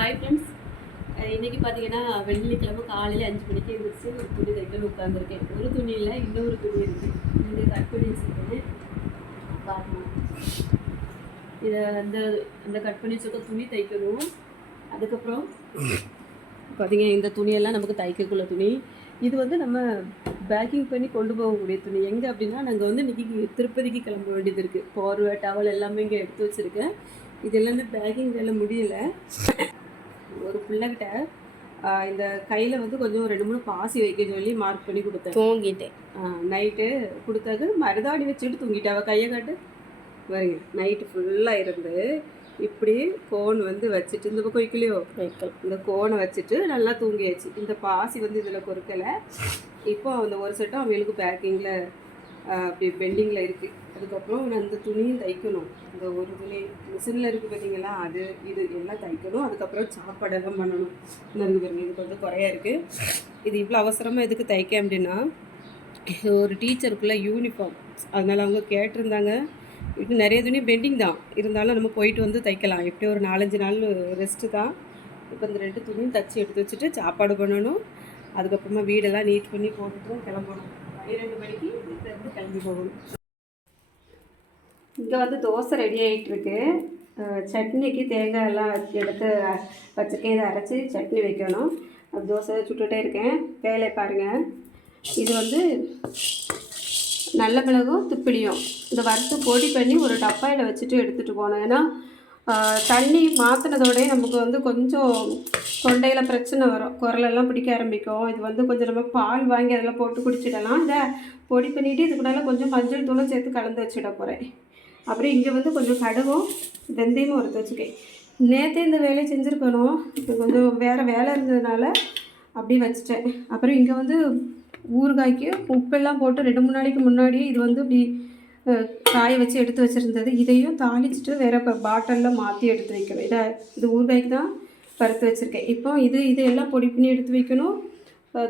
Hi friends இன்றைக்கி பார்த்தீங்கன்னா வெள்ளிக்கிழமை காலையில் அஞ்சு மணிக்கு எழுந்திரிச்சு ஒரு துணி தைக்கணும் உட்காந்துருக்கேன் ஒரு துணி இல்லை இன்னொரு துணி இருக்குது இது கட் பண்ணி வச்சுருக்கேன் பார்க்கணும் இதை அந்த அந்த கட் பண்ணி வச்சுருக்க துணி தைக்கணும். அதுக்கப்புறம் பார்த்தீங்க இந்த துணியெல்லாம் நமக்கு தைக்கக்குள்ள துணி. இது வந்து நம்ம பேக்கிங் பண்ணி கொண்டு போகக்கூடிய துணி. எங்கே அப்படின்னா நாங்கள் வந்து இன்றைக்கி திருப்பதிக்கு கிளம்ப வேண்டியது இருக்குது போர்வை டவல் எல்லாமே இங்கே எடுத்து வச்சுருக்கேன். இது எல்லாமே பேக்கிங் வேலை முடியல. பிள்ளைகிட்ட இந்த கையில் வந்து கொஞ்சம் ரெண்டு மூணு பாசி வைக்க சொல்லி மார்க் பண்ணி கொடுத்தேன். தூங்கிட்டேன். நைட்டு கொடுத்தாது மருதாணி வச்சுட்டு தூங்கிட்டா அவள் கையை காட்டு. பாருங்க நைட்டு ஃபுல்லாக இருந்து இப்படி கோன் வந்து வச்சுட்டு இந்த பக்கம் வைக்கலையோ? வைக்கல். இந்த கோனை வச்சுட்டு நல்லா தூங்கியாச்சு. இந்த பாசி வந்து இதில் பொறுக்கலை. இப்போ அந்த ஒரு செட்டும் அவங்களுக்கு பேக்கிங்கில் அப்படி பெண்டிங்கில் இருக்குது அதுக்கப்புறம் நான் இந்த துணியும் தைக்கணும். இந்த ஒரு துணி மிஷினில் இருக்குது பார்த்தீங்களா அது இது எல்லாம் தைக்கணும். அதுக்கப்புறம் சாப்பாடெல்லாம் பண்ணணும். இன்னும் பாருங்க இது கொஞ்சம் குறையா இருக்குது இது இவ்வளோ அவசரமாக எதுக்கு தைக்க அப்படின்னா ஒரு டீச்சருக்குள்ளே யூனிஃபார்ம் அதனால் அவங்க கேட்டிருந்தாங்க. இப்படி நிறைய துணி பெண்டிங் தான். இருந்தாலும் நம்ம போயிட்டு வந்து தைக்கலாம். எப்படி ஒரு நாலஞ்சு நாள் ரெஸ்ட்டு தான். இப்போ இந்த ரெண்டு துணியும் தச்சு எடுத்து வச்சுட்டு சாப்பாடு பண்ணணும். அதுக்கப்புறமா வீடெல்லாம் நீட் பண்ணி போட்டுட்டு கிளம்பணும். பன்னிரெண்டு மணிக்கு வீட்டிலேருந்து கிளம்பி போகணும். இங்கே வந்து தோசை ரெடி ஆகிட்டு இருக்கு சட்னிக்கு தேங்காய் எல்லாம் எடுத்து வச்சுருக்கேன் இதை அரைச்சி சட்னி வைக்கணும். அது தோசை சுட்டுட்டே இருக்கேன். வேலையை பாருங்கள் இது வந்து நல்ல மிளகும் துப்பிலியும். இந்த வறுத்து பொடி பண்ணி ஒரு டப்பாயில் வச்சுட்டு எடுத்துகிட்டு போனோம் ஏன்னா தண்ணி மாற்றினதோடய நமக்கு வந்து கொஞ்சம் தொண்டையில் பிரச்சனை வரும். குரலெல்லாம் பிடிக்க ஆரம்பிக்கும். இது வந்து கொஞ்சம் நம்ம பால் வாங்கி அதெல்லாம் போட்டு குடிச்சிடலாம். இதை பொடி பண்ணிவிட்டு இது கூட கொஞ்சம் மஞ்சள் தூளும் சேர்த்து கலந்து வச்சிட போகிறேன் அப்புறம் இங்கே வந்து கொஞ்சம் கடுகும் வெந்தயமும் வறுத்து வச்சுக்கேன். நேற்றே இந்த வேலையை செஞ்சுருக்கணும். இப்போ கொஞ்சம் வேறு வேலை இருந்ததுனால அப்படி வச்சுட்டேன். அப்புறம் இங்கே வந்து ஊறுகாய்க்கு உப்பெல்லாம் போட்டு ரெண்டு மூணு நாளைக்கு முன்னாடி இது வந்து இப்படி காய வச்சு எடுத்து வச்சுருந்தது. இதையும் தாளிச்சிட்டு வேறு இப்போ பாட்டிலில் மாற்றி எடுத்து வைக்கணும். இதை இது ஊறுகாய்க்கு தான் பருத்து வச்சுருக்கேன். இப்போ இது இது எல்லாம் பொடி பண்ணி எடுத்து வைக்கணும்.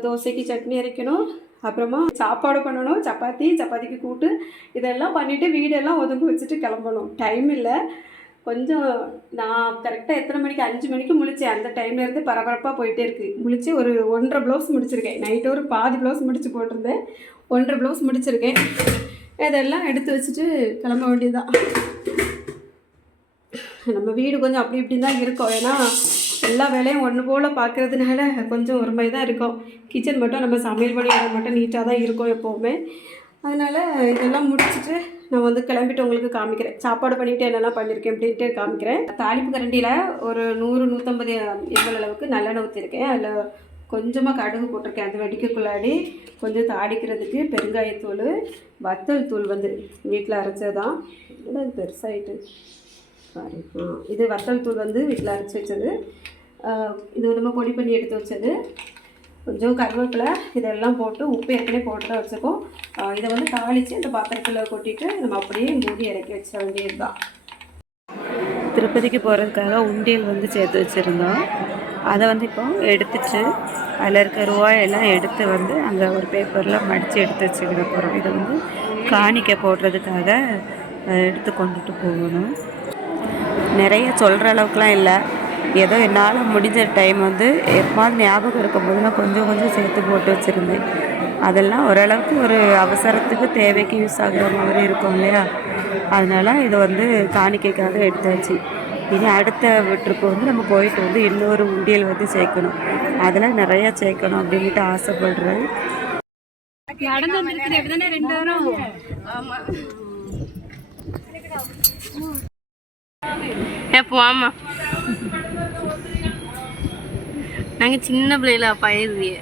தோசைக்கு சட்னி அரைக்கணும். அப்புறமா சாப்பாடு பண்ணணும். சப்பாத்தி சப்பாத்திக்கு கூட்டு. இதெல்லாம் பண்ணிவிட்டு வீடெல்லாம் ஒதுங்க வச்சுட்டு கிளம்பணும். டைம் இல்லை. கொஞ்சம் நான் கரெக்டாக எத்தனை மணிக்கு அஞ்சு மணிக்கு முழிச்சேன். அந்த டைம்லேருந்து பரபரப்பாக போயிட்டே இருக்கு. முழிச்சு ஒரு ஒன்றரை ப்ளவுஸ் முடிச்சிருக்கேன். நைட்டு ஒரு பாதி ப்ளவுஸ் முடிச்சு போட்டிருந்தேன். ஒன்றரை ப்ளவுஸ் முடிச்சிருக்கேன். இதெல்லாம் எடுத்து வச்சுட்டு கிளம்ப வேண்டியதுதான். நம்ம வீடு கொஞ்சம் அப்படி இப்படி தான் இருக்கும். ஏன்னா எல்லா வேலையும் ஒன்று போல் பார்க்கறதுனால கொஞ்சம் ஒரு மாதிரி தான் இருக்கும். கிச்சன் மட்டும் நம்ம சமையல் பண்ணி அதை மட்டும் நீட்டாக தான் இருக்கும் எப்போவுமே. அதனால் இதெல்லாம் முடிச்சுட்டு நான் வந்து கிளம்பிட்டு உங்களுக்கு காமிக்கிறேன். சாப்பாடு பண்ணிவிட்டு என்னெல்லாம் பண்ணியிருக்கேன் அப்படின்ட்டு காமிக்கிறேன். தாளிப்பு கரண்டியில் ஒரு நூறு நூற்றம்பது எவ்வளோ அளவுக்கு நல்லெண்ணெய் ஊற்றிருக்கேன் அதில் கொஞ்சமாக கடுகு போட்டிருக்கேன். அது வெடிக்கக்குள்ளாடி கொஞ்சம் தாளிக்கிறதுக்கு பெருங்காயத்தூள் வத்தல் தூள் வந்து வீட்டில் அரைச்சது தான் இது பெருசாகிட்டு சாரி இது வத்தல் தூள் வந்து வீட்டில் அரைச்சி வச்சது. இது நம்ம பொடி பண்ணி எடுத்து வச்சது. கொஞ்சம் கருவேப்பிலை இதெல்லாம் போட்டு உப்பு ஏற்கனவே போட்டு தான் வச்சுருக்கோம். இதை வந்து தாளித்து இந்த பாத்திரத்தில் கொட்டிட்டு நம்ம அப்படியே மூடி இறக்கி வச்ச வேண்டியது தான் திருப்பதிக்கு போகிறதுக்காக உண்டியல் வந்து சேர்த்து வச்சுருந்தோம். அதை வந்து இப்போ எடுத்துட்டு அதில் இருக்க ரூபாயெல்லாம் எடுத்து வந்து அங்கே ஒரு பேப்பரில் மடித்து எடுத்து வச்சுக்கிட போகிறோம். இதை வந்து காணிக்கை போடுறதுக்காக எடுத்து கொண்டுட்டு போகணும். நிறைய சொல்கிற அளவுக்குலாம் இல்லை. ஏதோ என்னால் முடிஞ்ச டைம் வந்து எப்போது ஞாபகம் இருக்கும் நான் கொஞ்சம் கொஞ்சம் சேர்த்து போட்டு வச்சுருந்தேன். அதெல்லாம் ஓரளவுக்கு ஒரு அவசரத்துக்கு தேவைக்கு யூஸ் ஆகுற மாதிரி இருக்கும் இல்லையா? அதனால் இதை வந்து காணிக்கைக்காக எடுத்தாச்சு. இனி அடுத்த ட்ரிப்பு வந்து நம்ம போயிட்டு வந்து இன்னொரு உண்டியல் வந்து சேர்க்கணும். அதில் நிறையா சேர்க்கணும் அப்படின்ட்டு ஆசைப்படுறேன். ஆமா. நாங்க சின்ன பிள்ளைல பயிர்விய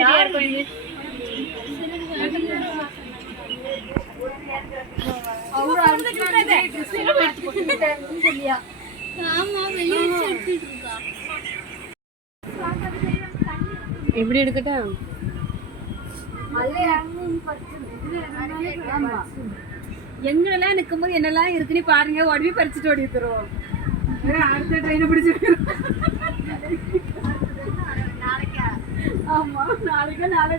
என்ன செடியா இருக்கும் இது எப்படி எடுக்கட்டா? எங்கெல்லாம் நிற்கும்போது என்னெல்லாம் இருக்குன்னு பாருங்க உடனே பறிச்சுட்டு ஓடி தருவோம் அடுத்த ட்ரெயினை பிடிச்சி ஆமா நாளைக்கு நாளை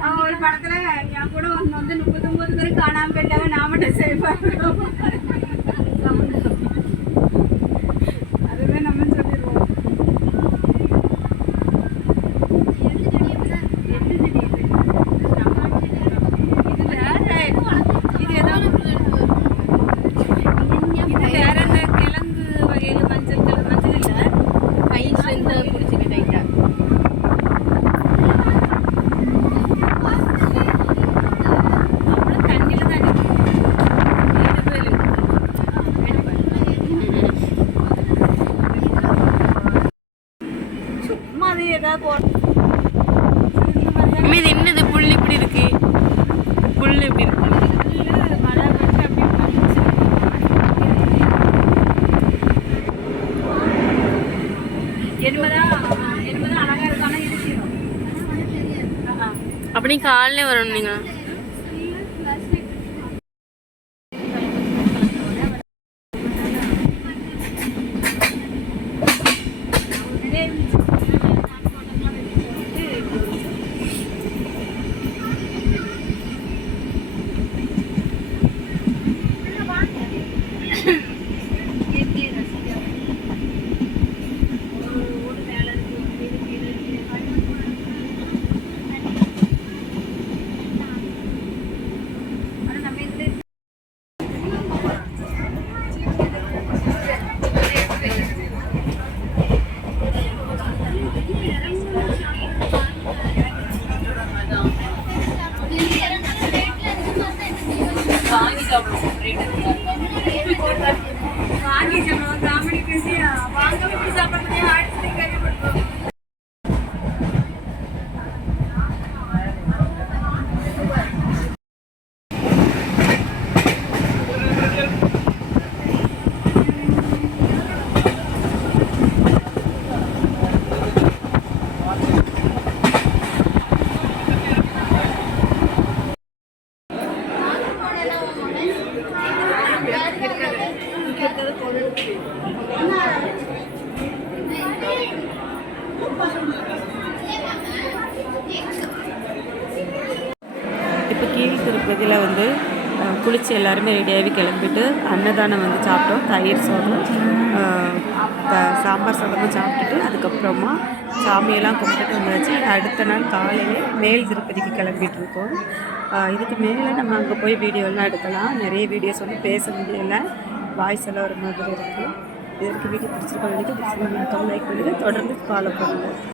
அவன் ஒரு படத்துல என் கூட ஒன்று வந்து முப்பத்தொம்பது பேர் காணாம போயிட்டாங்க. நான் மட்டும் சேஃபா அதுவே நம்ம சொல்லிடுவோம் இது வேற இது ஏதாவது இது வேற என்ன கிழங்கு வகையில மஞ்சள் கலர் மஞ்சள் இல்லை கை ஸ்ட்ரென்த்தை பிடிச்சிட்டு டைட்டா அவ்வளோ தண்ணியில் தான் நிற்கும் இது என்னது? புல் இப்படி இருக்கு. புல் எப்படி இருக்கு. அப்படி காலையில வரணும் நீங்க. வாங்கி சாப்பிடுவோம் காமெடி பேசி வாங்க இப்படி சாப்பிட முடியும் ஆடிச்சு இப்போ கீழ் திருப்பதியில் வந்து குளித்து குளிச்சு எல்லாருமே ரெடியாகி கிளம்பிட்டு அன்னதானம் வந்து சாப்பிட்டோம். தயிர் சாதம் த- சாம்பார் சாதமும் சாப்பிட்டுட்டு அதுக்கப்புறமா சாமியெல்லாம் கும்பிட்டுட்டு வந்தாச்சு. அடுத்த நாள் காலையிலே மேல் திருப்பதிக்கு கிளம்பிட்டு இருக்கோம். இதுக்கு மேலே நம்ம அங்கே போய் வீடியோலாம் எடுக்கலாம். நிறைய வீடியோஸ் வந்து பேச முடியலை. வாய்ஸ் எல்லாம் ஒரு மாதிரி இருக்குது இதற்கு வீடியோ பிடிச்சிருக்கோம் வீடியோ பிடிச்சிருக்கோம் லைக் பண்ணுங்கள் தொடர்ந்து ஃபாலோ பண்ணுங்கள்